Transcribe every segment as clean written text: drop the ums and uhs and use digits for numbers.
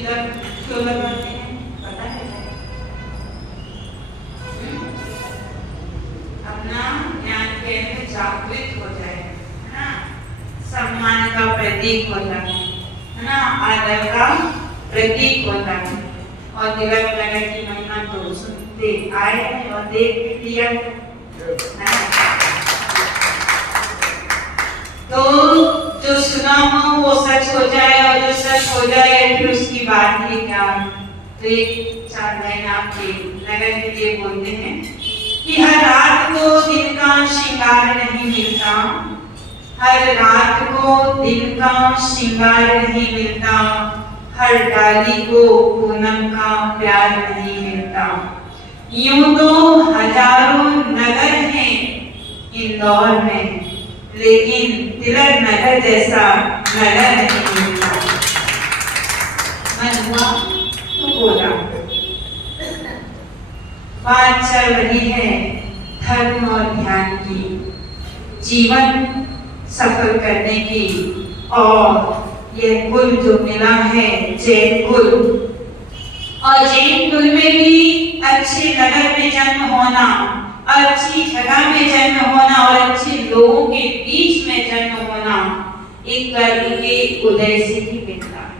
तिलक क्यों लगाते हैं पता है? अपना ज्ञान केंद्र जागृत हो जाए, है ना? सम्मान का प्रतीक होता है ना? आदर का प्रतीक होता है। और तिलक लगाने की महिमा तो सुनते आए और देख लिया। तो जो सुना हो वो सच हो जाए, और जो सच हो जाए फिर उसकी बात ही क्या। तो एक 4 लाइन आपके नगर के लिए बोलते हैं कि हर रात को दिन का श्रृंगार नहीं मिलता, हर रात को दिन का श्रृंगार नहीं मिलता, हर डाली को पूनम का प्यार नहीं मिलता। यूं तो हजारों नगर हैं इंदौर में, लेकिन तिलक नगर जैसा नगर नहीं मिलता। मन हुआ तो बोला। बात चल रही है धर्म और ध्यान की, जीवन सफल करने की, और यह कुल जो मिला है जैन कुल, और जैन कुल में भी अच्छे नगर में जन्म होना, अच्छी जगह में जन्म होना और अच्छे लोगों के बीच में जन्म होना एक कर्म के उदय से ही मिलता है,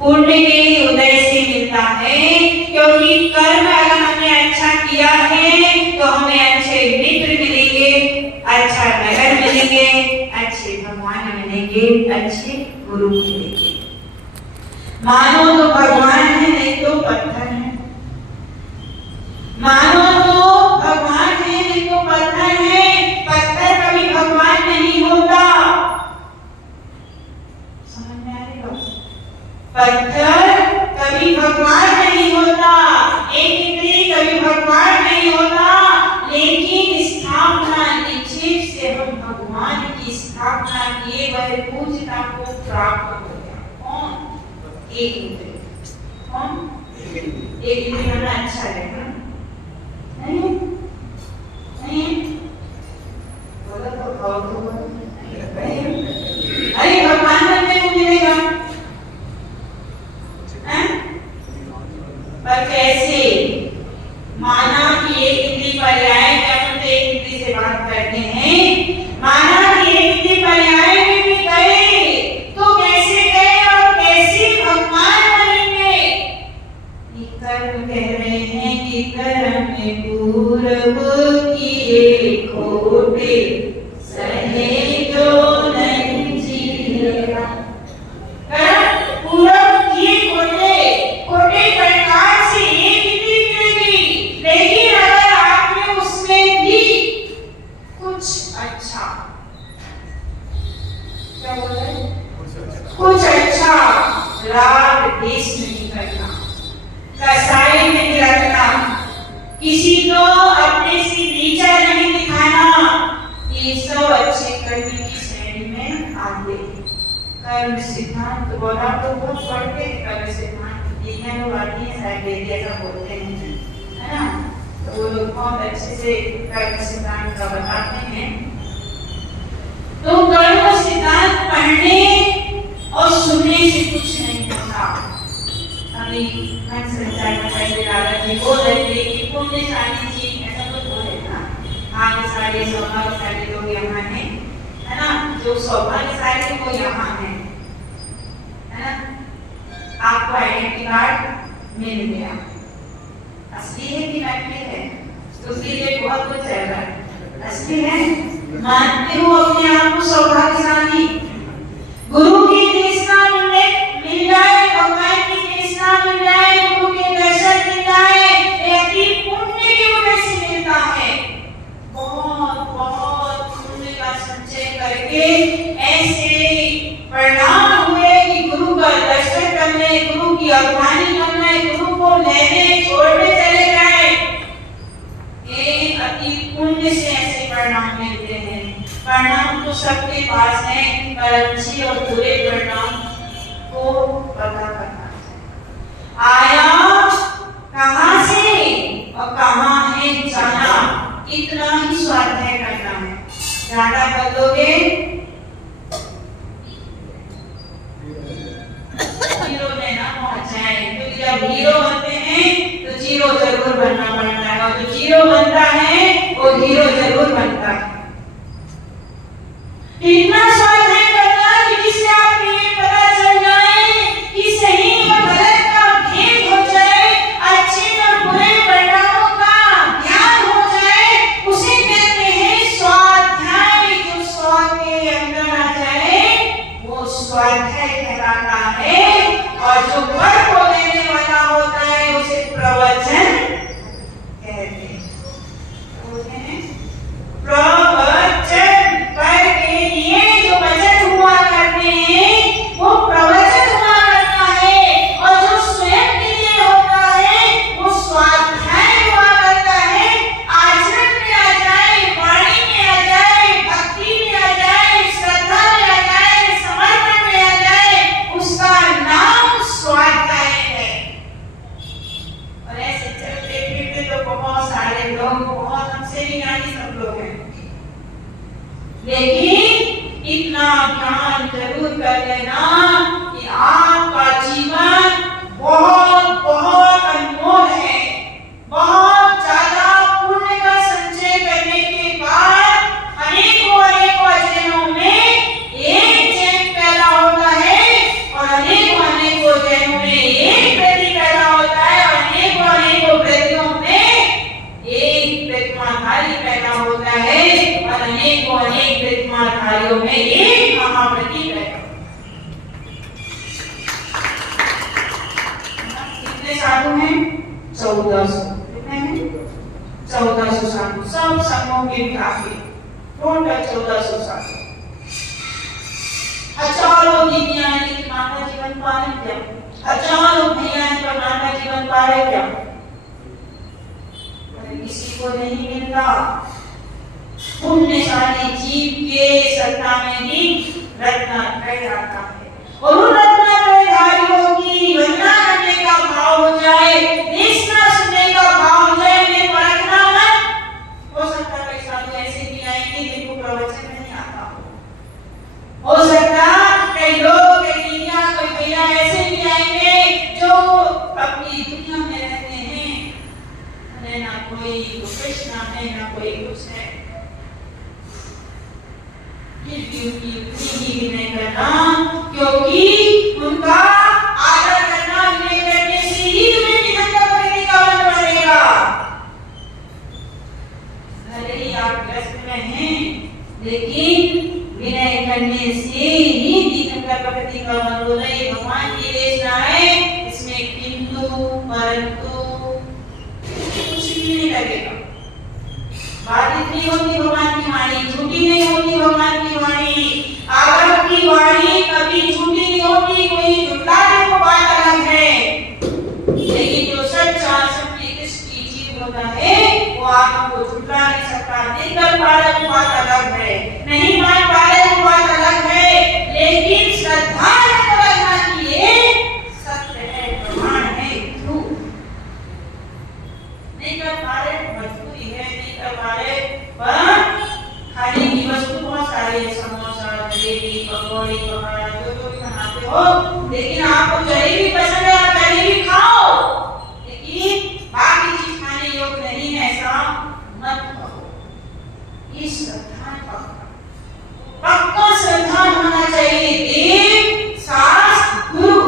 पुण्य के उदय से मिलता है। क्योंकि कर्म अगर हमने अच्छा किया है तो हमें अच्छे मित्र मिलेंगे, अच्छा नगर मिलेंगे, अच्छे भगवान मिलेंगे, अच्छे गुरु मिलेंगे। मानो तो भगवान है, नहीं तो पत्थर है। मानो तो भगवान है, नहीं तो पत्थर है। पत्थर कभी भगवान नहीं होता। समझ में आएगा? पत्थर कभी भगवान नहीं होता, एक इंद्री कभी भगवान नहीं होता, लेकिन स्थापना निश्चय से हम भगवान की स्थापना किए वह पूजता को प्राप्त हो गया। कौन? एक इंद्री। कौन? एक इंद्री होना अच्छा है ना? नहीं नहीं बोला तो बहुत हो। अरे भगवान बनने को मिलेगा, पर कैसे? माना कि एक इंद्री पर्याय में अपन तो एक इंद्री से बात करते हैं, माना कि एक इंद्री पर्याय में भी गए तो कैसे गए और कैसे भगवान बनेंगे? कर्म कह रहे हैं कि कर्म में पूर्व किए खोटे सहे जो नहीं जीएगा। पूरब किए खोटे प्रकार से एक इंद्री मिलेगी, लेकिन अगर आपने उसमें भी कुछ अच्छा, क्या बोल रहे हैं? कुछ अच्छा राग देश नहीं करना, कसाई नहीं रखना, किसी को अपने से नीचा नहीं दिखाना, ये सब अच्छे कर्म की श्रेणी में आते हैं। कर्म सिद्धांत बोला तो बहुत पढ़ते हैं, कर्म सिद्धांत दीदियां लोग आती हैं शायद दीदी ऐसा बोलते हैं, है ना? तो वो लोग बहुत अच्छे से कर्म सिद्धांत का बताते हैं। तो कर्म सिद्धांत पढ़ने और सुनने से कुछ नहीं होता। अभी मन संचार में पहले दादाजी बोल रहे थे कि पुण्यशाली जी ऐसा कुछ बोले ना, भाग्यशाली सौभाग्यशाली लोग यहाँ हैं, है ना? जो सौभाग्यशाली वो यहाँ है ना? आपको आइडेंटिटी कार्ड मिल गया, असली है कि नकली है? तो उसके लिए बहुत कुछ है। असली है, मानते हो अपने आप को सौभाग्यशाली? गुरु की देशना मिल जाए, भगवान की देशना मिल जाए, गुरु के दर्शन मिल जाए, अति पुण्य की वजह से मिलता है। बहुत बहुत पुण्य का संचय करके ऐसे परिणाम हुए कि गुरु का दर्शन करने, गुरु की अगवानी करने, गुरु को लेने छोड़ने चले गए। ये अति पुण्य से ऐसे परिणाम मिलते हैं। परिणाम तो सबके पास है, पर अच्छे और बुरे परिणाम को पता करना चाहिए। आया कहाँ से और कहाँ है जाना, इतना ही स्वाध्याय करना है। ज्यादा बदलोगे जीरो में ना पहुंच बनना पड़ता है, और जो जीरो बनता है वो हीरो जरूर बनता है। इतना स्वाध्याय करना कि जिससे आपको ये पता चल जाए कि सही और गलत का भेद हो जाए, अच्छे और बुरे परिणामों का ज्ञान हो जाए, उसे कहते हैं स्वाध्याय। जो स्वाद के अंदर आ जाए वो स्वाध्याय कहलाता है, और जो फल को देने वाला होता है उसे प्रवचन कहते हैं। प्रवचन पर के लिए जो वचन हुआ करते हैं वो प्रवचन हुआ करता है, और जो स्वयं के लिए होता है वो स्वाध्याय हुआ करता है। आचरण में आ जाए, वाणी में आ जाए, भक्ति में आ जाए, श्रद्धा में आ जाए, समर्पण में आ जाए, उसका नाम स्वाध्याय है। और ऐसे चलते फिरते तो बहुत सारे लोग, बहुत हमसे भी ज्ञानी सब लोग हैं, लेकिन इतना ध्यान जरूर कर लेना कि आपका जीवन बहुत बहुत अनमोल है। बहुत ज्यादा पुण्य का संचय करने के बाद अनेकों अनेकों जन्मों में एक जन्म पैदा होता है, और अनेकों अनेकों जन्मों में एक प्रति पैदा होता है, और अनेकों अनेकों प्रतियों में एक प्रतिमाधारी पैदा होता है, और अनेकों अनेक प्रतिमाधारियों में एक महाप्रति पैदा होता है। कितने साधु हैं? 1400। कितने हैं? 1400 साधु, सब संघों के काफी, टोटल 1400 साधु। हजारों दीदियां हैं कि माता जीवन पा रहे क्या? हजारों भैया हैं पर माता जीवन पा रहे क्या? किसी को नहीं मिलता। पुण्यशाली जीव के सत्ता में भी रत्नात्रय आता है, और उन रत्नात्रयधारियों की वंदना करने का भाव हो जाए, देखना सुनने का भाव हो जाए, उन्हें परखना मत। हो सकता है साधु ऐसे भी आएंगे जिनको प्रवचन नहीं आता हो सकता कई लोग, कई दीदियां, कोई भैया ऐसे भी आएंगे जो अपनी दुनिया में रहते हैं, ना कोई कृष्ण है ना कोई कुछ है, फिर भी उनकी उतनी ही नहीं करना, क्योंकि उनका आदर करना विनय करने से ही तुम्हें निधन का प्रगति का बल बढ़ेगा। भले ही आप व्यस्त में हैं, लेकिन विनय करने से ही निधन का प्रगति का बल होगा। ये भगवान की देशना है, इसमें किंतु परंतु कुछ भी नहीं लगेगा। बात इतनी होती भगवान की वाणी झूठी नहीं होती। भगवान की वाणी, आगम की वाणी कभी झूठी नहीं होती। कोई झुठलाने को बात अलग है, लेकिन जो सच्चा सत्य दृष्टि जीव होता है वो आपको झुठला नहीं सकता। निकल पाले वो बात अलग है, नहीं मान पाले वो बात अलग है, लेकिन श्रद्धा रखना चाहिए। सत्य है, प्रमाण है, झूठ नहीं कर पा रहे, मजबूरी है, नहीं कर पा रहे, पर खाने की वस्तु बहुत सारी है, समोसा, जलेबी, पकौड़ी, पकौड़ा, जो भी बनाते हो, लेकिन आपको जलेबी पसंद है, आप जलेबी खाओ, लेकिन बाकी चीज खाने योग्य नहीं है, ऐसा मत करो। ये श्रद्धा पक्का श्रद्धा होना चाहिए। देव, शास्त्र, गुरु,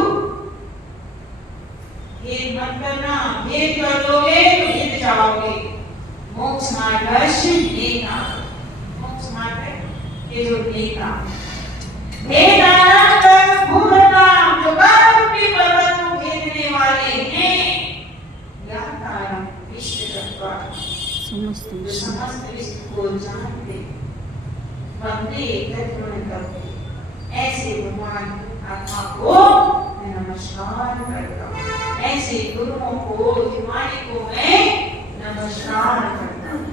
भेद मत करना। भेद कर दोगे तो हिल जाओगे। मोक्ष मार्ग नेता, मोक्ष मार्ग ये जो नेता भेदानंद भूमताम, जो कर्मरूपी पर्वत को भेदने वाले हैं, यह तारम विश्व तत्व, समस्त विश्व को जानते, बंदे तत्व में करते। ऐसे भगवान आत्मा को मैं नमस्कार करता हूँ, ऐसे गुरुओं को, हिमालय को मैं नमस्कार करता हूँ।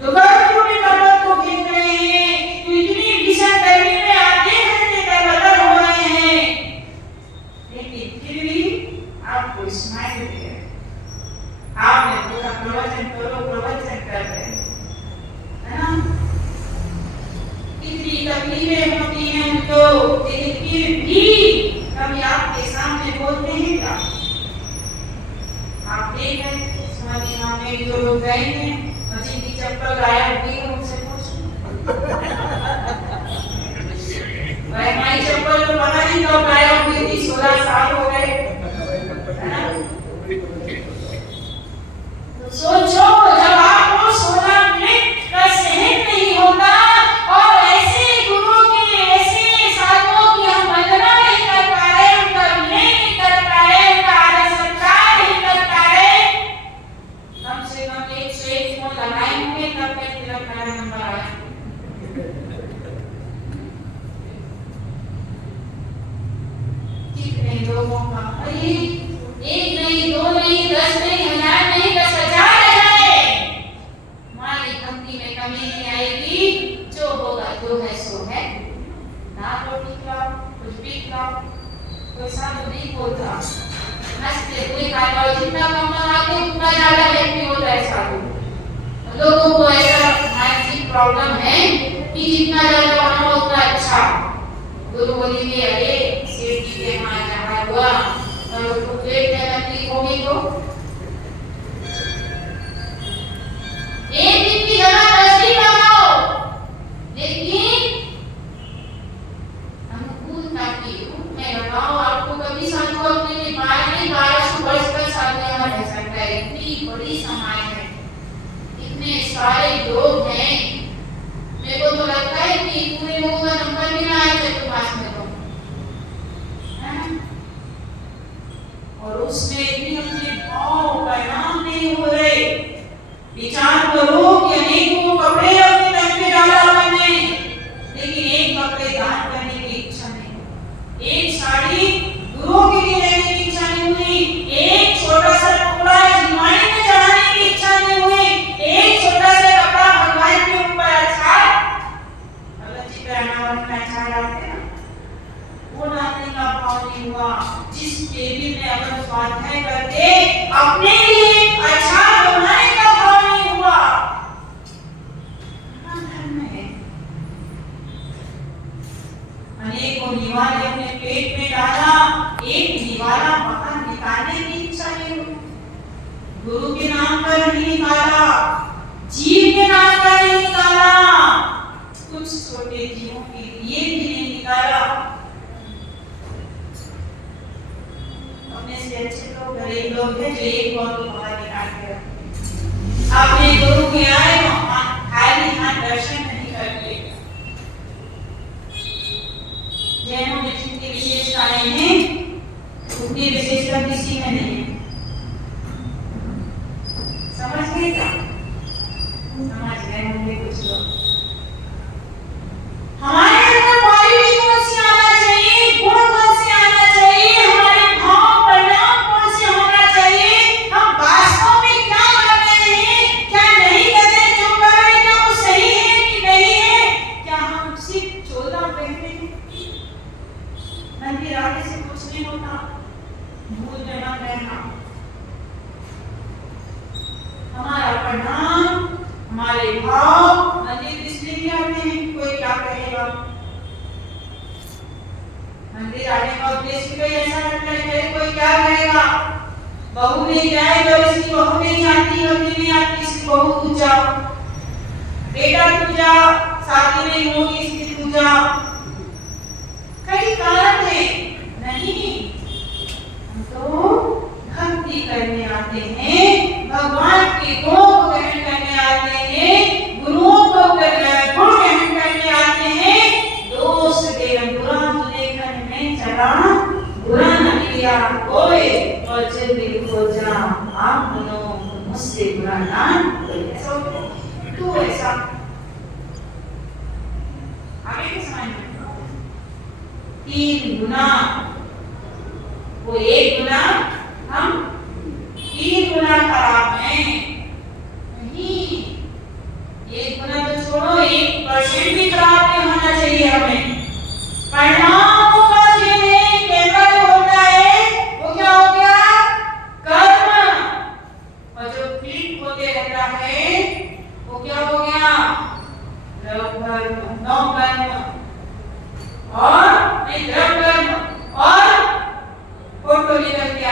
तो कर्मरूपी पर्वत को भेद रहे हैं, तो इतनी भीषण गर्मी में आप देख सकते तरबतर हो रहे हैं, लेकिन फिर भी आपको स्माइल दे रहे हैं। आपने पूरा प्रवचन करो, प्रवचन कर रहे हैं, है ना? कितनी तकलीफें होती हैं उनको, लेकिन फिर भी कभी आपके सामने बोलते हैं क्या? आप देख रहे हैं है ही नहीं, जिनकी चप्पल गायब हुई है उनसे पूछो। भाई हमारी चप्पल तो पता नहीं कब गायब हुई थी, 16 साल हो गए, है ना? तो सोचो, जब आपको 16 मिनट का सहन नहीं होता और ऐसे गुरु की ऐसे साधुओं की हम वंदना नहीं कर पा रहे, उनका विनय नहीं कर पा रहे, उनका आदर सत्कार नहीं कर पा रहे, कम से कम 101 फोन लगाए होंगे तब तक मेरा नंबर आया। कितने लोगों का, अरे एक नहीं, दो नहीं, 10 नहीं, 1000 नहीं, 10,000 है। हमारी भक्ति में कमी नहीं आएगी, जो होगा जो है सो है। ना रोटी खिलाओ, कुछ भी खिलाओ, कोई साधु नहीं बोलता, हंसते हुए खाना, और जितना कम आगे उतना ज्यादा हैप्पी होता है साधु। लोगों को ऐसा मानसिक प्रॉब्लम है कि जितना ज्यादा बनाओ उतना अच्छा। गुरु बोलेंगे अरे सेठ जी के यहाँ जहाँ हुआ और उसको पेट में तकलीफ होगी तो एक दिन की जगह 10 दिन लगाओ, लेकिन अनुकूलता के रूप में लगाओ। आपको कभी साधु अपने लिए 1200 वर्ष तक साधु यहाँ रह सकता है। इतनी बड़ी समाज है, इतने सारे लोग हैं, मेरे को तो लगता है कि पूरे लोगों का नंबर भी ना आए चतुर्मास में तो, और उसमें भी अपने भाव परिणाम नहीं हो रहे। विचार करो कि अनेकों कपड़े अपने तन पे डाला अपन ने, लेकिन एक कपड़े दान करने की इच्छा नहीं, एक साड़ी गुरुओं के लिए लेने की इच्छा नहीं हुई, एक छोटा सा टुकड़ा जिमाई में चढ़ाने की इच्छा नहीं हुई, एक छोटा सा कपड़ा भगवान के ऊपर अच्छा अगर जी पहनावा में अच्छा डालते ना, वो डालने का भाव नहीं हुआ। जिस टेबल में अपन स्वाध्याय करके अपने लिए अच्छा बनाने का भाव नहीं हुआ, धर्म है। अनेकों निवाले अपने पेट में डाला, एक निवाला बाहर निकालने की इच्छा नहीं हुई। गुरु के नाम पर नहीं निकाला, जीव के नाम पर नहीं निकाला, कुछ छोटे जीवों के लिए भी नहीं निकाला। अपने से अच्छे लोग गरीब लोग हैं जो एक बहुत बाहर निकाल के रखते, अपने गुरु के आए खाली हाथ दर्शन नहीं करते। जैनों में जिनकी विशेषताएं हैं उतनी विशेषता किसी में नहीं है। समझ गए क्या? समझ गए होंगे कुछ लोग। हमारे अंदर क्वालिटी कौन सी आना चाहिए, गुण कौन से आना चाहिए, हमारे भाव परिणाम कौन से होना चाहिए, हम वास्तव में क्या कर रहे हैं, क्या नहीं कर रहे, जो कर रहे हैं क्या वो सही है कि नहीं है, क्या हम सिर्फ चोला पहनते हैं, मंदिर आने से कुछ नहीं होता, भूल जाना पहना। हमारा परिणाम, हमारे भाव मंदिर इसलिए आते हैं, कोई क्या कहेगा, मंदिर आने का उद्देश्य कोई ऐसा लगता है कोई क्या कहेगा, बहू नहीं जाए तो इसकी बहू नहीं जाती, मंदिर में आती इसकी बहू पूजा, बेटा पूजा, शादी नहीं होगी इसकी पूजा, कई कारण है। नहीं, हम तो भक्ति करने आते हैं, भगवान के गुणों को ग्रहण करने आते हैं, गुरुओं को गुण ग्रहण करने आते हैं। दोष दे बुरा तो देखने में चला, बुरा न किया कोई और जल्दी हो जा, आप दोनों मुझसे बुरा ना ऐसा तो ऐसा आगे के समय में 3 गुना, वो 1 गुना, हम 3 गुना खराब हैं। नहीं, 1 गुना तो छोड़ो, 1% भी खराब नहीं होना चाहिए हमें। परिणामों का केंद्र जो होता है वो क्या हो गया, कर्म, और जो क्लिक होते रहता है वो क्या हो गया, नौ कर्म और द्रव कर्म और फोटो निकल के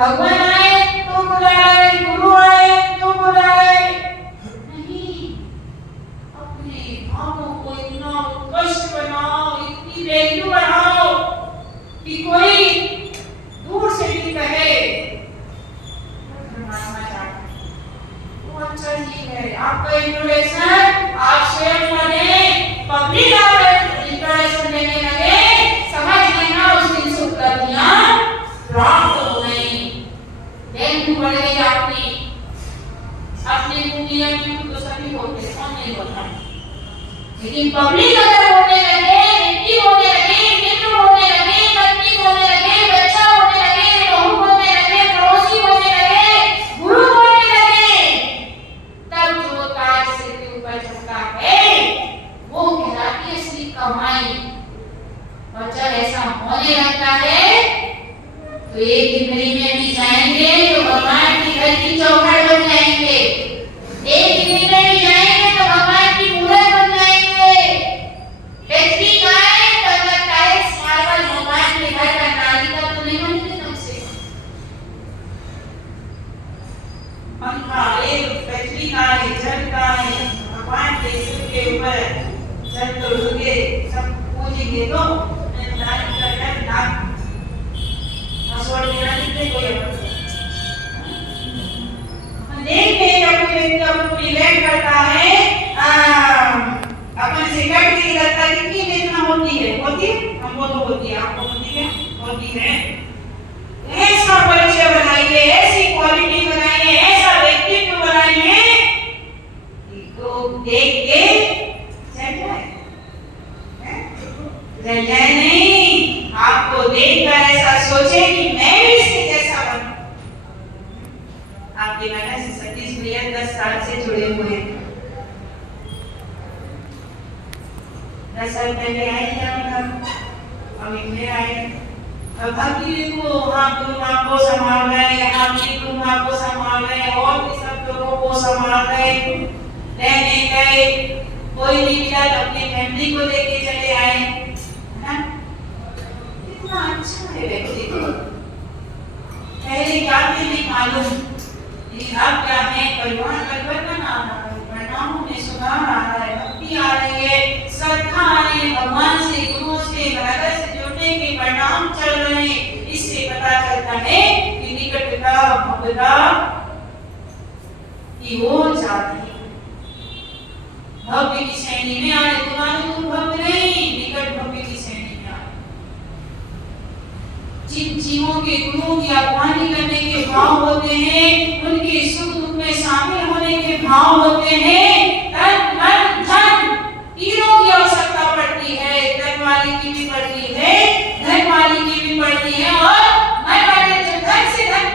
भगवान आए तो बुलाए, गुरु आए तो बुलाए, नहीं, अपने भावों को इतना उत्कृष्ट बनाओ, इतनी वैल्यू बढ़ाओ कि कोई दूर से भी कहे वो अच्छा ही है। आपका इंट्रोडक्शन आप स्वयं बने, पब्लिक आप इंट्रोडक्शन देने लगे, समझ लेना उस दिन से उपलब्धियां प्राप्त हो गई, वैल्यू बढ़ गई आपकी। अपने दुनिया में तो सभी होते, कौन नहीं होता, लेकिन पब्लिक अगर होने लगे, व्यक्ति होने लगे, मित्र होने लगे, पत्नी होने लगे, बच्चा होने लगे, बहू होने लगे, पड़ोसी होने लगे, गुरु होने लगे, तब जो ताज सिर के ऊपर झुकता है वो कहलाती है असली कमाई। और जब ऐसा होने लगता है तो एक जिंदगी में भी जाएंगे तो भगवान की घर की चौखट बन जाएंगे, एक जिंदगी में भी जाएंगे तो भगवान की मूर्त बन जाएंगे। व्यक्ति गाय तो टाइल्स मार्बल भगवान के घर का नालिका तो नहीं बनेंगे तुमसे। पंखा एक पृथ्वी का है, जल का है, भगवान के सिर के ऊपर जल तो डूबे, सब पूजेंगे तो नालिका जल नाक मसोड़ देना कितने कोई देखते हैं अपने व्यक्ति को रिलेट करता है, अपन से कट के लगता है कितनी वेदना होती है, हमको तो होती है, आपको होती है। ऐसा परिचय बनाइए, ऐसी क्वालिटी बनाइए, ऐसा व्यक्तित्व बनाइए कि तो देख के जल जाए नहीं, आपको देखकर ऐसा सोचे कि मैं भी इसके जैसा बनूं। आपके मैंने से सतीश भैया 10 साल से जुड़े हुए हैं, 10 साल पहले आए थे हम, अब इतने आए, अब भक्ति को वहाँ गुरु माँ को संभाल रहे, यहाँ भी गुरु माँ को संभाल रहे, और भी सब लोगों को संभाल रहे, रहने गए, कोई नहीं मिला तो अपनी फैमिली को लेके चले आए, है ना? कितना अच्छा है व्यक्ति को। पहले क्या थे नहीं मालूम, लेकिन अब क्या है, परिवार परिवर्तन आ रहा है, परिणामों में सुधार आ रहा है, भक्ति आ रही है, श्रद्धा आ रही है, भगवान से, गुरु से, भगत से जुड़ने के परिणाम चल रहे हैं। इससे पता चलता है कि निकटता भव्यता की ओर जाती है। भव्य की श्रेणी में आए, तुम्हारे गुरु भव्य नहीं, निकट भव्य की श्रेणी में आए। जिन जीवों के गुरुओं की अगवानी करने के भाव होते हैं, उनके सुख दुख में शामिल होने के भाव होते हैं, तन मन धन तीनों की आवश्यकता पड़ती है, धन वाली की भी पड़ती है, धन वाली की भी पड़ती है, और मन वाले जो धन से धन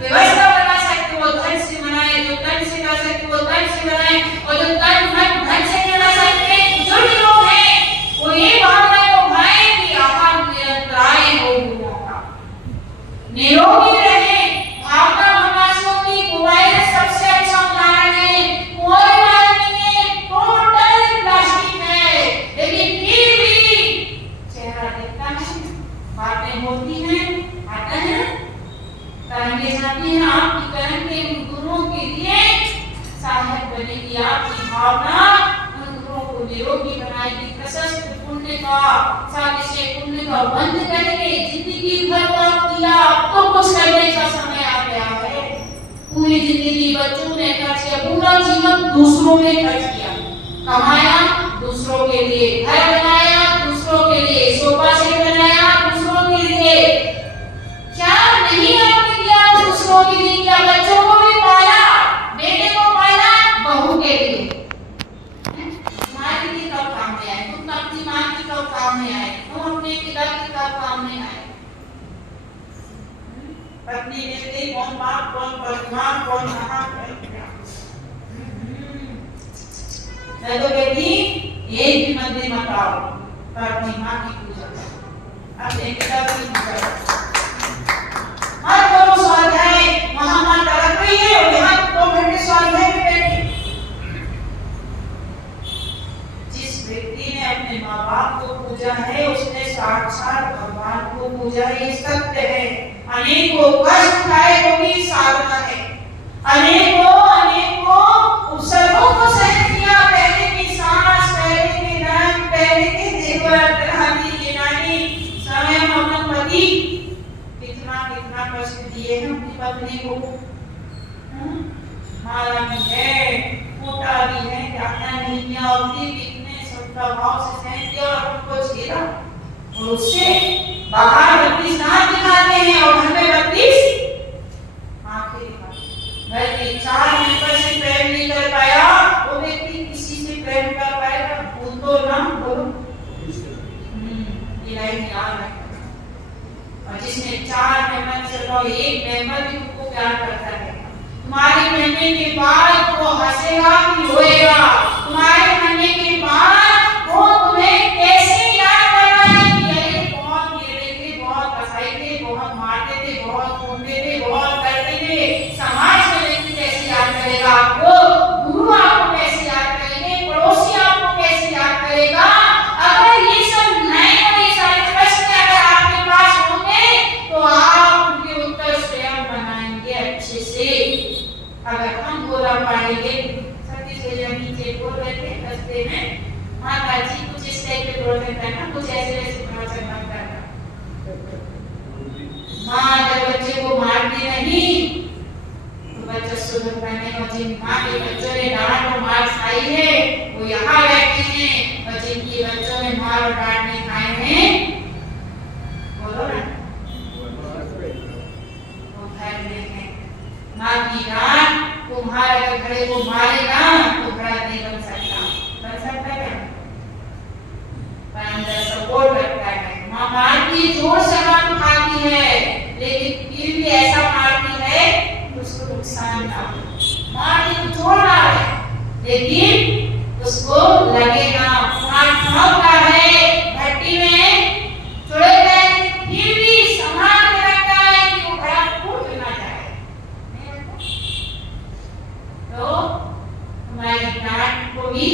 व्यवस्था बना सकते वो धन से बनाए, जो धन से कर सकते वो धन से बनाए, और जो तन मन धन से बना सकते बुजुर्ग लोग हैं वो ये भावना को भाए कि आहार निरंतराय हो गुरुओं का, निरोगी रहे, भावना हमासों की मोबाइल सबसे अच्छा उदाहरण है। कोई बात नहीं है, टोटल प्लास्टिक है, लेकिन फिर भी चेहरा दिखता है, बातें होती हैं, आता है, तरंगे जाती हैं, आपकी तरंगे उन गुरुओं के लिए सहायक बनेगी, आपकी भावना उन गुरुओं को निरोगी बनाएगी। प्रशस्त पुण्य का साजिशे पुण्य का बंद करके जिंदगी भर पाप किया, अब तो कुछ करने का समय आ गया है। पूरी जिंदगी बच्चों ने खर्च किया, पूरा जीवन दूसरों में खर्च किया, कमाया दूसरों के लिए, घर बनाया दूसरों के लिए, सोफा सेट बनाया दूसरों के लिए, क्या नहीं आपने किया दूसरों के लिए, क्या बच्चों को भी पाला, बेटे को पाला, बहू के लिए, हमारे लिए कब काम में आए, तुम अपनी माँ की कब काम में आए, तुम अपने पिता की कब काम में आए। पत्नी बेटे कौन बाप कौन परिवार कौन कहाँ मैं तो कहती एक भी मंदिर मत आओ, पर अपनी माँ की पूजा करो, अपने पिता की पूजा करो, मत करो स्वाध्याय, वहाँ माँ तड़प रही है और यहाँ 2 घंटे स्वाध्याय में बैठी। जिस व्यक्ति ने अपने माँ बाप को पूजा है उसने साक्षात भगवान को पूजा, ये सत्य है। अनेकों कष्ट उठाए वो भी साधना है। अनेकों उपसर्गों को सहन किया, पहले की सांस, पहले के रंग, पहले के जेवर, दुल्हनी, गिनानी, स्वयं अपना पति कितना कष्ट दिए हैं अपनी पत्नी को। मारा भी है, मोटा भी है, क्या नहीं किया, और भी कितने सबका भाव से सहन किया और उनको झेला, और उससे बाहर 32 दांत दिखाते हैं और घर में 32 आंखें दिखाते हैं। घर के 4 मेंबर से प्रेम नहीं कर पाया, वो व्यक्ति किसी से प्रेम कर पाएगा? भूल तो ना बोलो। ये लाइन याद रखना। और जिसने 4 मेंबर से और 1 मेंबर भी तुमको प्यार करता है, तुम्हारे मरने के बाद वो हंसेगा कि रोएगा? तुम्हारे मरने के बाद वो तुम्हें कैसे याद करवाएगा कि अरे बहुत गिरे थे, बहुत हंसाए थे, बहुत मारते थे, बहुत घूमते थे, बहुत करते थे। समाज में व्यक्ति कैसे याद करेगा आपको? गुरु आपको कैसे याद करेंगे? पड़ोसी आपको कैसे याद करेगा? अगर ये सब नहीं हो, ये सारे प्रश्न अगर आपके पास होंगे तो आप उनके उत्तर स्वयं बनाएंगे अच्छे से। अगर हम बोला पाएंगे, सतीश भैया नीचे बोल रहे थे रास्ते में, माता जी कुछ इस टाइप के बोल रहे थे ना, कुछ ऐसे वैसे प्रवचन मत करना। माँ जब बच्चे को मारती नहीं तो बच्चा सुधरता नहीं, और जिन माँ के बच्चों ने डांट और मार खाई है वो यहाँ रहते हैं, और जिनकी बच्चों ने मार और डांट नहीं खाए हैं बोलो ना वो घर में है। माँ की डांट तुम्हारे अगर घरे को मारेगा तो बड़ा नहीं बन सकता क्या? पर अंदर सपोर्ट रखता है। माँ मारती जोर से हाथ उठाती है, लेकिन फिर भी ऐसा मारती है उसको नुकसान ना हो। मारती तो जोर रहा है लेकिन उसको लगेगा। मारता है भट्टी में चुड़े गए, फिर भी संभाल के रखता है कि वो घड़ा फूट ना जाए। तो हमारी डांट को भी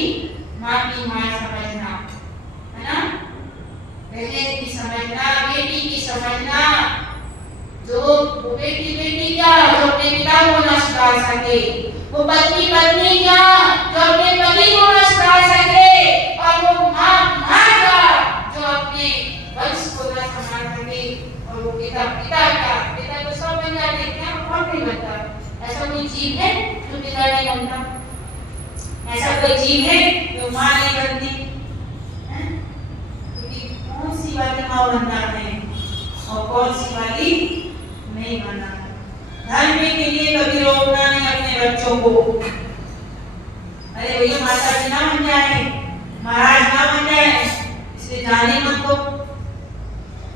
माँ की मार समझना है ना, बहन की समझना, बेटी की समझना। जो बेटी क्या जो अपने पिता को न सुधार सके, वो पत्नी क्या जो अपने पति को न सुधार सके, और वो माँ क्या जो अपने वंश को न संभाल सके, और वो पिता तो सब बन जाते हैं, कौन नहीं बनता? ऐसा कोई जीव है जो पिता नहीं बनता? ऐसा कोई जीव है जो माँ नहीं बनती? क्योंकि कौन सी वाली माँ बनना है और कौन सी वाली नहीं बनना है। धर्म के लिए कभी रोकना नहीं अपने बच्चों को। अरे भैया माता जी ना बन जाए, महाराज ना बन जाए, इसलिए जाने मत दो।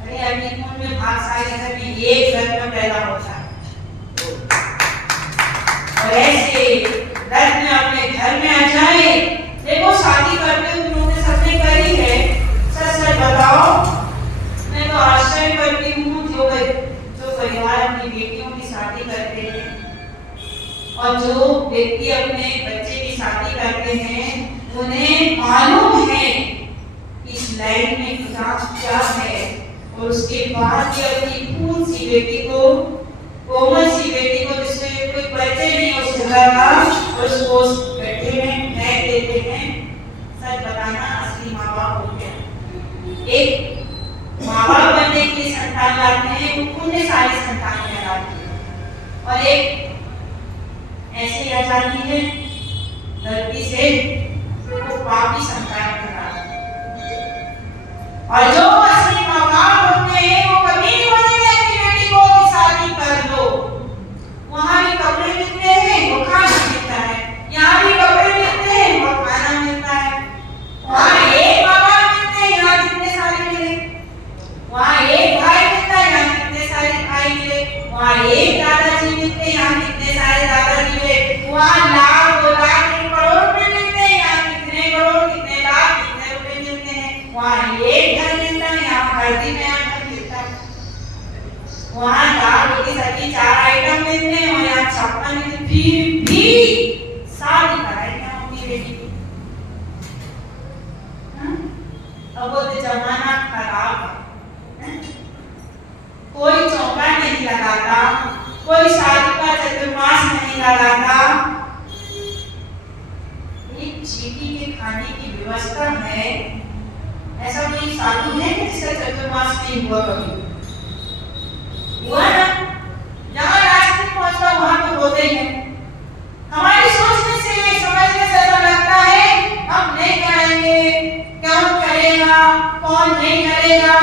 अरे अभी में भागशाली घर में एक रत्न पैदा होता है, और ऐसे रत्न अपने घर में आ जाए। देखो शादी करते उन्होंने सबने करी है, सच बताओ। मैं तो आश्चर्य करती हूँ जो परिवार अपनी बेटियों की शादी करते हैं, और जो व्यक्ति अपने बच्चे की शादी करते हैं, उन्हें मालूम है इस लाइन में क्या है, और उसके बाद ये अपनी खून सी बेटी को, कोमल सी बेटी को, जिससे कोई परिचय नहीं उस जगह का, और उसको गड्ढे में फेंक देते हैं। सच बताना असली माँ बाप होते हैं। एक माँ बाप बनने के लिए संतान लाते हैं, वो पुण्य सारी संतान कहलाती है, और एक ऐसी आ जाती है गलती से वो पापी संतान कहलाती है। और जो असली माँ बाप होते हैं वो कभी नहीं बोलेंगे अपनी बेटी को कि शादी कर लो। वहाँ भी कपड़े मिलते हैं, वो खाना मिलता है, यहाँ भी कपड़े मिलते हैं, वो खाना मिलता है। वहाँ एक माँ बाप मिलते हैं, यहाँ कितने सारे मिले। वहाँ एक भाई मिलता है, यहाँ कितने सारे भाई मिले। वहाँ एक दादाजी मिलते हैं, यहाँ कितने सारे दादाजी मिले। वहाँ लाख करोड़ रुपए मिलते हैं, यहाँ कितने करोड़, कितने लाख, कितने रुपए मिलते हैं। वहाँ एक घर मिलता है, यहाँ हर दिन नया घर मिलता है। वहाँ दाल रोटी सब्जी 4 आइटम मिलते हैं, और यहाँ 56 मिलते, फिर भी शादी कराई ना अपनी बेटी की। अब वो जमाना खराब है, कोई चौका नहीं लगा शादी की व्यवस्था है, ऐसा कोई साधु है कि जिसका चतुर्मास नहीं हुआ कभी? हुआ ना? जहाँ रास्ते पहुंचता वहां तो होते ही है। हमारी सोचने से समझने से ऐसा लगता है हम नहीं कराएंगे, कौन करेगा, कौन नहीं करेगा,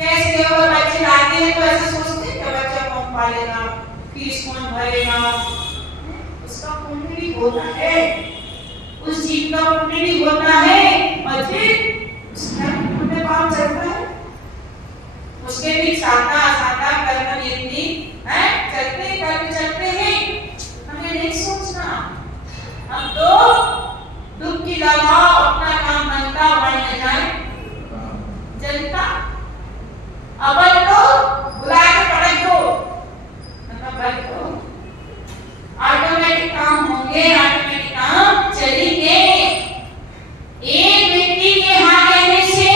कैसे होगा, बच्चे लाते हैं तो ऐसा सोचते हैं कि बच्चा कौन पालेगा, फीस कौन भरेगा। उसका पुण्य भी होता है, उस जीव का पुण्य भी होता है, और फिर उसका पुण्य काम चलता है, उसके भी सादा सादा कर्म नीति है चलते हैं। हमें नहीं सोचना, हम तो दुख की लगाओ अपना काम बनता बढ़ने जाए जनता, अपन तो बुला के पटक दो, मतलब दो, ऑटोमेटिक काम होंगे, ऑटोमेटिक काम चलेंगे। एक व्यक्ति के हाथ देने से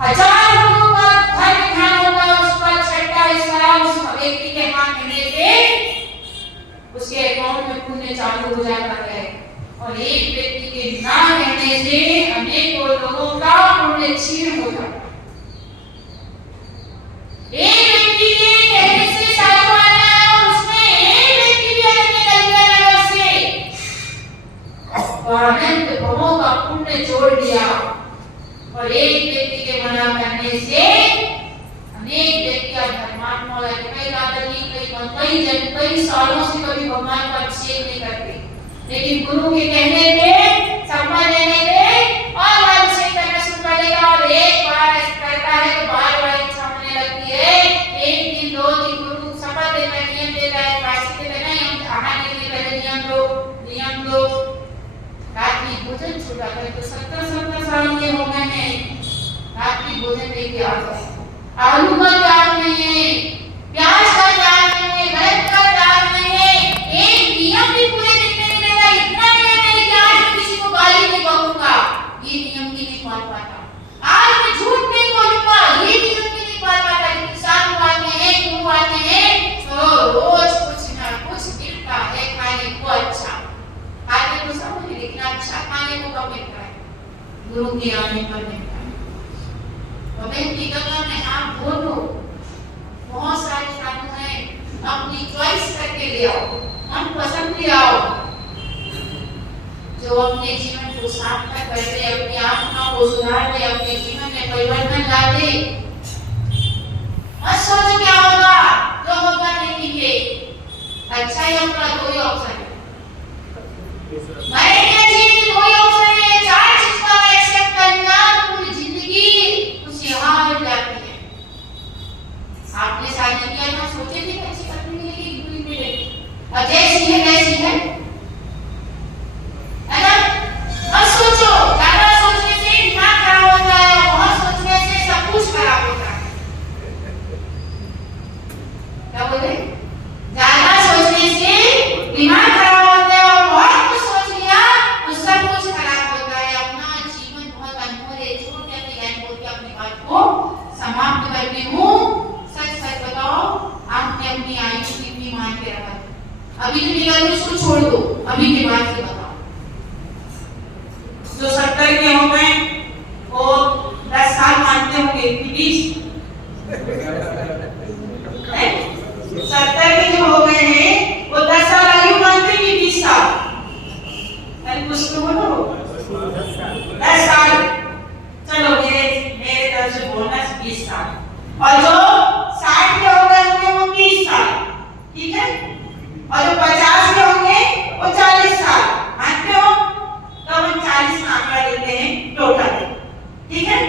हजार लोगों का धन ध्यान होगा, उसका छठा हिस्सा उस व्यक्ति के हाथ देने से उसके अकाउंट में पुण्य चालू हो जाता है, और एक व्यक्ति के ना कहने से अनेकों लोगों का पुण्य क्षीण हो जाता है। एक व्यक्ति के कहने से साधु आया और उसने एक व्यक्ति भी अलग निकल गया नगर से, अनंत भवों का पुण्य जोड़ दिया, और एक व्यक्ति के मना करने से अनेक व्यक्ति धर्मात्मा हो गए। कई दादाजी कई सालों से कभी भगवान का अभिषेक नहीं करते, लेकिन गुरु के कहने पे सम्मान देने पे और अभिषेक करना शुरू कर देगा, और एक बार करता है तो बार बार इच्छा होने लगती है। एक दिन दो दिन गुरु शपथ देता है, नियम देता है, फांसी देता है, हम आहार के लिए पहले नियम दो रात्रि भोजन छूटा कर, तो 70 साल के हो गए हैं, रात्रि भोजन लेके आ गए, आलू का त्याग नहीं है, प्याज का त्याग नहीं है, गलत का त्याग नहीं है, एक नियम भी पूरे दिन में मिलेगा। इतना नियम है कि आज किसी को गाली नहीं बकूंगा, ये नियम भी नहीं पाल पाता, आज मैं झूठ नहीं बोलूंगा, ये नियम भी नहीं पाल पाता। किसान आते हैं, गुरु आते हैं, तो रोज कुछ ना कुछ मिलता है खाने को, अच्छा खाने को सब नहीं, लेकिन अच्छा खाने को कब मिलता है? गुरु के आने पर मिलता है। तो बेटी गंगा में आप बोलो, बहुत सारे साधु हैं, अपनी चॉइस करके ले आओ, मन पसंद ले आओ, जो अपने जीवन को सार्थक कर दे, अपनी आत्मा को सुधार दे, अपने जीवन में परिवर्तन ला दे। मत सोचो क्या होगा, जो होगा देखेंगे, अच्छा ही होगा, कोई ऑप्शन है, मरेंगे जी कोई ऑप्शन है, चार चीज का एक्सेप्ट करना तो पूरी जिंदगी खुशियां हो जाती है। आपने शादी किया था, सोचे थे कैसी पत्नी मिलेगी, बुरी मिलेगी, और जैसी है वैसी है ना? मत सोचो, ज्यादा सोचने से दिमाग खराब होता है, बहुत सोचने से सब कुछ खराब होता है। क्या बोले? ज्यादा सोचने से दिमाग खराब होता है, और बहुत कुछ सोच लिया तो सब कुछ खराब होता है। अपना जीवन बहुत अनमोल है, छोटे अपनी लाइन बोल के अपनी बात को समाप्त करती हूँ। सच बताओ, आपने अपनी आयु कितनी मान के रखा? अभी तो निकल उसको छोड़ दो, अभी के बाद से बताओ। जो 70 के हो गए वो 10 साल मानते होंगे कि 20 70 के जो हो गए हैं वो 10 साल आयु मानते कि 20 साल? अरे कुछ तो बोलो, 10 साल। चलो मेरे तरफ से बोलना 20 साल, और जो 60 के हो गए होंगे वो 30 साल, ठीक है, और जो 50 के होंगे वो 40 साल, मानते हो? तो हम 40 का आंकड़ा लेते हैं टोटल, ठीक है।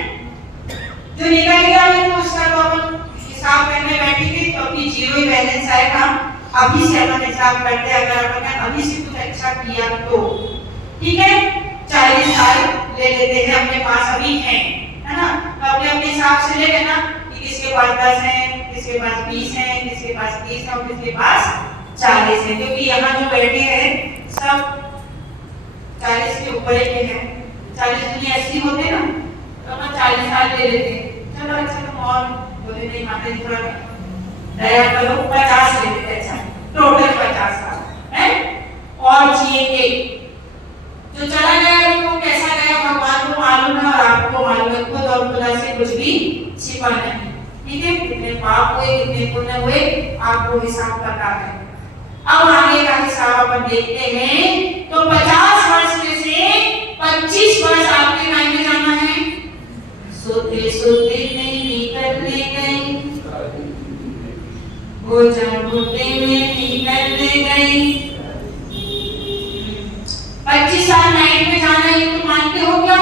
जो निकल गया तो उसका तो अपन हिसाब करने बैठेंगे तो अभी जीरो ही बैलेंस आएगा। अभी से अपन हिसाब करते हैं, अगर अपन ने अभी से कुछ अच्छा किया तो, ठीक है। 40 साल ले लेते हैं अपने पास अभी है ना, तो अपने अपने हिसाब से ले लेना कि किसके पास 10 है, किसके पास 20 है, किसके पास 30 है, और किसके पास 40 है, क्योंकि यहाँ जो बैठे हैं सब 40 के ऊपर के हैं। 40 दुनिया 80 होते ना, तो अपन 40 साल ले लेते हैं। चलो अच्छा, तुम और बोले नहीं माता जी थोड़ा दया करो, 50 ले लेते। अच्छा, टोटल 50 साल है और जिएंगे। जो जो चला गया वो कैसा गया भगवान को मालूम है और आपको मालूम है। खुद और खुदा से कुछ भी छिपा नहीं। ठीक है, कितने पाप हुए कितने पुण्य हुए आपको हिसाब पता है। अब आगे का हिसाब अपन देखते हैं। तो 50 वर्ष में से 25 वर्ष आपके टाइम में जाना है। सोते सोते नहीं निकलने गई, भोजन होते में निकलने गई। 25 साल नाइट में जाना है, तो मानते हो क्या?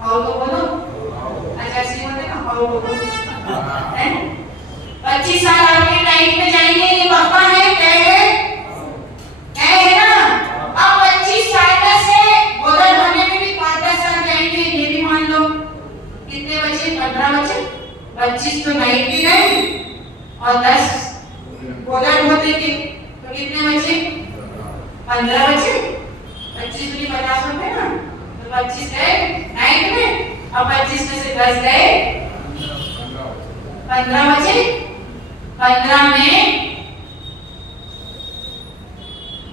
और तो बोलो, अच्छा सी बोलते ना, और बोलो। 25 साल आपके नाइट में जाएंगे, ये पक्का है, तय है ना? अब 25 साल से भोजन होने में भी 5-10 साल जाएंगे, ये भी मान लो। कितने बचे? 15 बचे। 25 तो नाइट में गए और 10 भोजन होते के, तो कितने बचे? 15 बचे। 25 दूनी 50 होते ना, तो 25 गए नाइट में और 25 में से 10 गए, 15 बचे। 15 में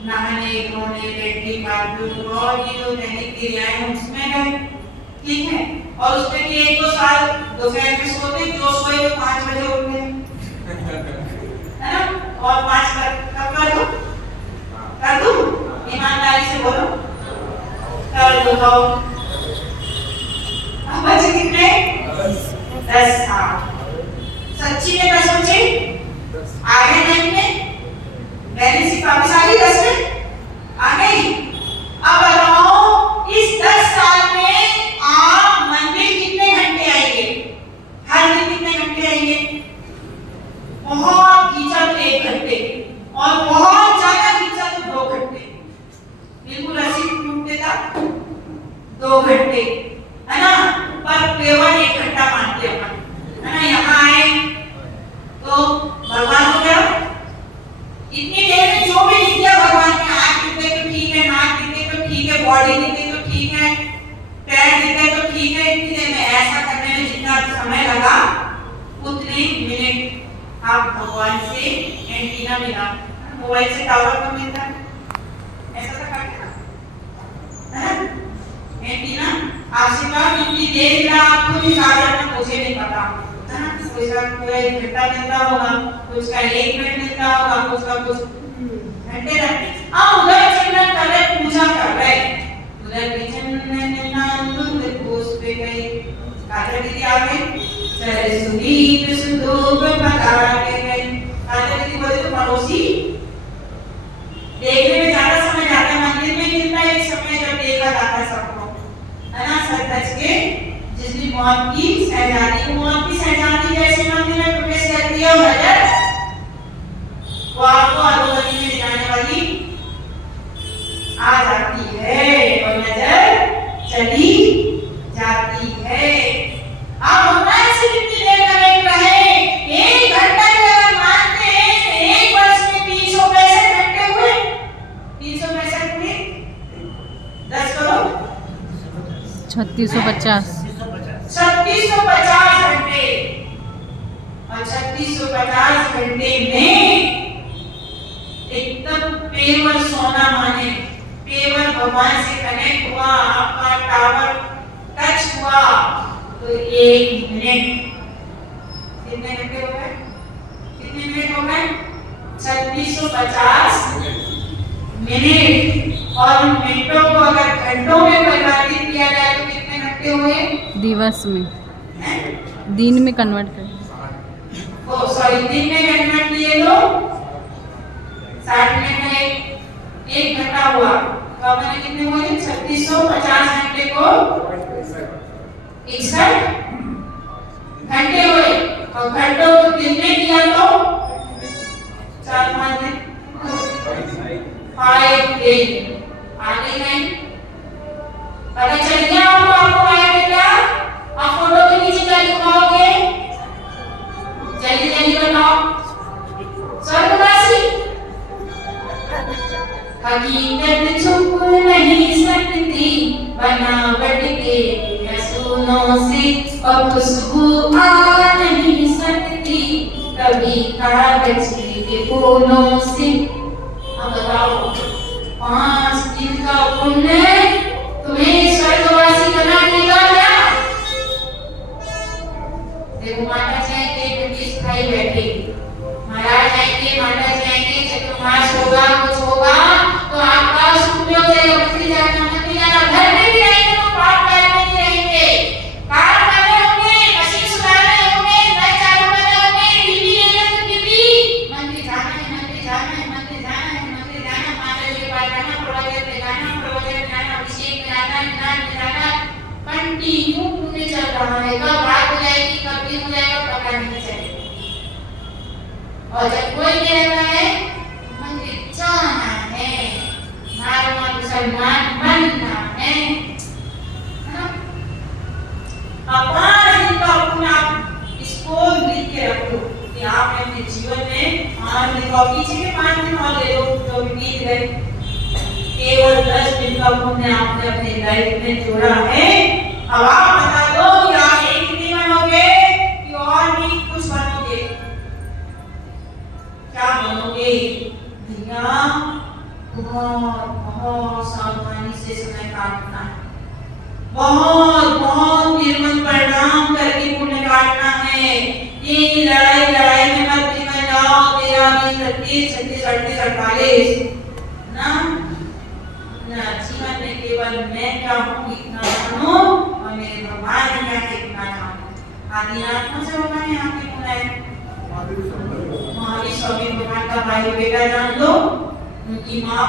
नहाने धोने लेटरिन बाथरूम और ये जो दैनिक क्रियाएं हैं उसमें गए। ठीक है, और उसमें भी 1-2 साल दोपहर में सोते, जो सोए तो 5 बजे उठते है ना। और 5 कब कर दूं? ईमानदारी से बोलो, कर दो। अब बचे कितने? 10 साल। सच्ची में मैं सोची आगे नहीं में मैंने सिर्फ वापस आ गई 10 में आ गई। अब बताओ इस 10 साल में आप मंदिर कितने घंटे आएंगे? हर दिन कितने घंटे आएंगे? बहुत खींचा तो 1 घंटे और बहुत ज्यादा खींचा तो 2 घंटे। बिल्कुल रसीद टूटते था 2 घंटे, है ना। पर केवल 1 घंटा मानते अपन, है ना। यहाँ आए तो भगवान को क्या इतनी देर में जो भी लिख दिया भगवान ने, आँख दिखे तो ठीक है, नाक दिखे तो ठीक है, बॉडी दिखे तो ठीक है, पैर दिखे तो ठीक है। इतनी देर में ऐसा करने में जितना समय लगा उतने मिनट आप भगवान से एंटीना मिला। मोबाइल से टावर पर मिलता है, ऐसा तो करते ना, है ना। एंटीना आपसे कहा कितनी देर मिला आपको भी सागर में, मुझे नहीं पता, है ना। कोई का पूरा 1 घंटा मिलता होगा, कुछ का 1 मिनट मिलता होगा, कुछ का कुछ घंटे रहते। अब उधर चंदन कर रहे, पूजा कर रहे, उधर भी चंदन नांदुल कोस पे गए। काजल दीदी आ गई, सरस्वती सुधोप पधार के गए। काजल दीदी बोले तो पड़ोसी देखने में ज्यादा समय जाता है, मंदिर में मिलता है इस समय जब देखा जाता है सबको, है ना। सच के जिस दिन मौत की सहजादी को, मौत की सहजादी जैसे मंदिर में प्रवेश करती है नजर, वो आपको अधोगति में जाने वाली आ जाती है और नजर चली जाती है। आप भगवान से कितनी देर कनेक्ट रहे? 1 घंटा की अगर मानते हैं तो 1 वर्ष में 365 घंटे हुए। 365 हुए, 10 करो 3650 3650 घंटे। और 3650 घंटे में एकदम पेवर सोना माने, पेवर भगवान से कनेक्ट हुआ, आपका टावर टच हुआ तो 1 मिनट। कितने घंटे हो गए? कितने मिनट हो गए? 3650 मिनट। और उन मिनटों को अगर घंटों में परिवर्तित किया जाए तो कितने घंटे हुए? दिवस में, दिन में कन्वर्ट कर, सॉरी दिन में कन्वर्ट किए तो 60 मिनट में 1 घंटा हुआ, तो मैंने कितने हुए? 3650 घंटे को 61 घंटे हुए। और घंटों को दिन में किया तो 4-5 दिन, 5 दिन आगे नहीं पता चल गया आपको? आपको आएगा क्या? आप फोटो के नीचे क्या लिखवाओगे? जल्दी जल्दी बताओ। स्वर्गवासी हकीकत छुप नहीं सकती, बनावट के रसूलों से और खुशबू आ नहीं सकती, कभी कागज के फूलों से। अब बताओ 5 दिन का तुमने तुम्हें स्वर्गवासी बना देगा क्या? देखो माता जाएंगे ब्रिटिश भाई बैठेगी, महाराज आएंगे, माता जाएंगे, चतुर्मास होगा, कुछ होगा तो आपका सुख हो जाएगा, मंदिर जाना, घर में भी रहेंगे तो पाप करने ही रहेंगे, कार करने होंगे, मशीन सुधारने होंगे, नल चालू करने होंगे, टीवी लेना तो टीवी, मंदिर जाना है, मंदिर जाना है, मंदिर जाना है, मंदिर जाना, माता जी के पास जाना, प्रवचन में जाना, अभिषेक में जाना, ज्ञान में जाना, कंटिन्यू पुण्य चल रहा है। कब रात हो जाएगी, कब दिन हो जाएगा पता नहीं चलेगा। और जब कोई कहता है मंदिर जाना है, मारवा मुसलमान बनना है ना? अपार इनका अपना इसको लिख के रखो कि आपने अपने जीवन में पीछे के 5 दिन और ले लो जो भी बीत गए, केवल 10 दिन का पुण्य आपने अपने लाइफ में जोड़ा है। अब आप बता दो कि आप एक ही बनोगे कि और भी कुछ बनोगे? क्या बनोगे? भैया बहुत बहुत सावधानी से समय काटना है, बहुत बहुत निर्मल परिणाम करके पुण्य काटना है। ये लड़ाई में मत निकल जाओ, 13, 20, 30, 36, 38, 48 ना जीवन में केवल मैं क्या हूँ इतना जानो और मेरे भगवान क्या इतना जानो। आदिनाथ से भगवान यहाँ पे बुलाए, महावीर स्वामी भगवान का भाई बेटा जान लो, उनकी माँ